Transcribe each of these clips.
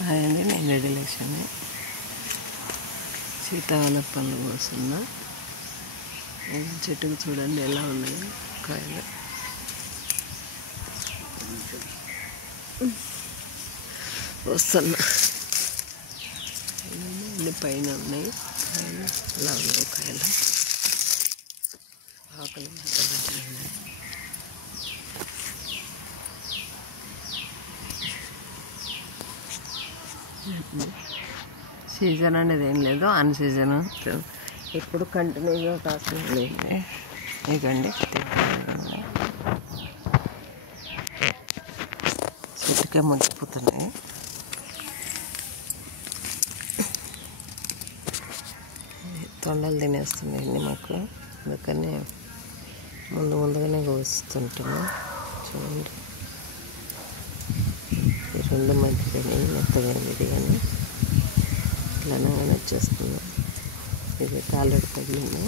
అదండి నేను రెడీలేషన్ సీతాఫల పళ్ళు కోస్తున్నా. చెట్టుకు చూడండి ఎలా ఉన్నాయో కాయలు. వస్తున్నా అన్ని పైన ఉన్నాయి కాయలు, ఎలా ఉన్నాయి కాయలు. ఆకలి సీజన్ అనేది ఏం లేదు, అన్ సీజన్ ఎప్పుడు కంటిన్యూగా కాస్తుంది. ఇకండి చెట్టుకే ముగ్గిపోతున్నాయి. తొండలు తినేస్తున్నాయండి మాకు, అందుకని ముందుగానే కోస్తుంటాము. చూడండి ఈ రెండు మధ్యలోనే మెత్తగా ఇది కానీ ఇట్లానే వచ్చేస్తుంది. ఇది కాలుడు తగిలింది.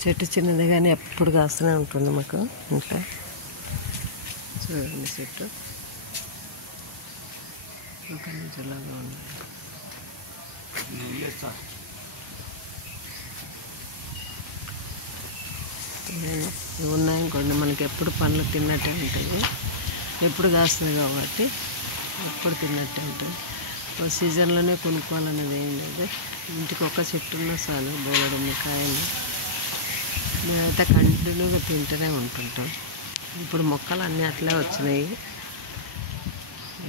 చెట్టు చిన్నది కానీ ఎప్పుడు కాస్తూనే ఉంటుంది మాకు ఇంట్లో. చూడండి చెట్టు ఒక నిజలాగా ఉంది. ఇవి ఉన్నాయనుకోండి మనకి ఎప్పుడు పండ్లు తిన్నట్టే ఉంటుంది. ఎప్పుడు కాస్తుంది కాబట్టి ఎప్పుడు తిన్నట్టే ఉంటుంది. ఒక సీజన్లోనే కొనుక్కోవాలనేది ఏం లేదు. ఇంటికి ఒక చెట్టు ఉన్నా చాలు, బోలెడన్ని కాయలు. మేమైతే కంటిన్యూగా తింటూనే ఉంటుంటాం. ఇప్పుడు మొక్కలు అన్నీ అట్లే వచ్చినాయి,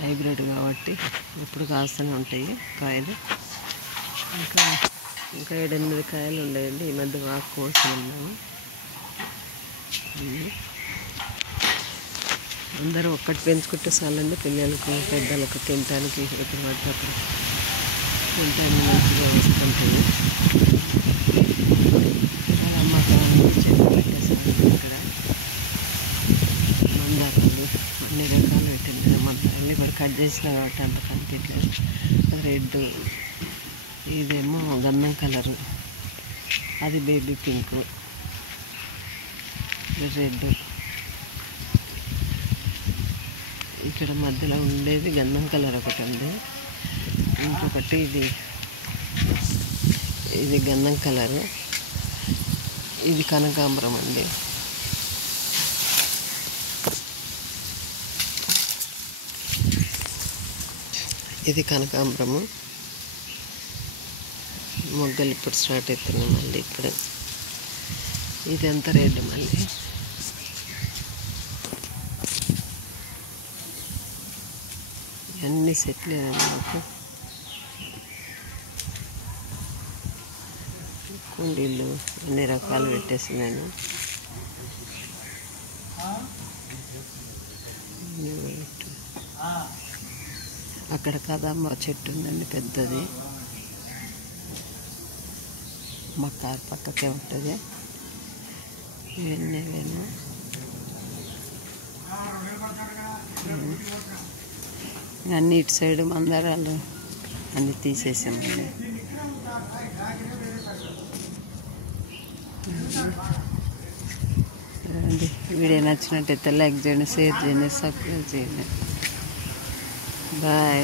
హైబ్రిడ్ కాబట్టి ఇప్పుడు కాస్తూనే ఉంటాయి కాయలు. ఇంకా 7-8 కాయలు ఉండేయండి. ఈ మధ్య బాగా కోసి ఉన్నాము. అందరూ ఒక్కటి పెంచుకుంటే చాలండి, పిల్లలకు పెద్దలకు తినడానికి ఎప్పుడు పడితే అప్పుడు తినడానికి మంచిగా వస్తుంటుంది. చెట్లు పెట్టేసాను ఇక్కడ. మందారాలు అన్ని రకాలు పెట్టింది. మందారాలు ఇప్పుడు కట్ చేసిన కాబట్టి అంత కనిపించలేదు. రెడ్, ఇదేమో గంధం కలరు, అది బేబీ పింక్, రెడ్. ఇక్కడ మధ్యలో ఉండేది గంధం కలర్ ఒకటి ఉంది. ఇంకొకటి ఇది గంధం కలరు, ఇది కనకాంబరం అండి. ఇది కనకాంబరము. మొగ్గలు ఇప్పుడు స్టార్ట్ అవుతున్నాయి మళ్ళీ ఇప్పుడు. ఇదంతా రెడ్ మళ్ళీ. అన్నీ సెట్లు మాకు. కుండీలు అన్ని రకాలు పెట్టేసి నేను అక్కడ కదమ్మ చెట్టు ఉందండి పెద్దది, మా కారు పక్కకే ఉంటుంది. ఇవన్నీ అన్నీ ఇటు సైడ్ మందారాలు అన్నీ తీసేసామండి. వీడియో నచ్చినట్టయితే లైక్ చేయండి, షేర్ చేయండి, సబ్స్క్రైబ్ చేయండి. బాయ్.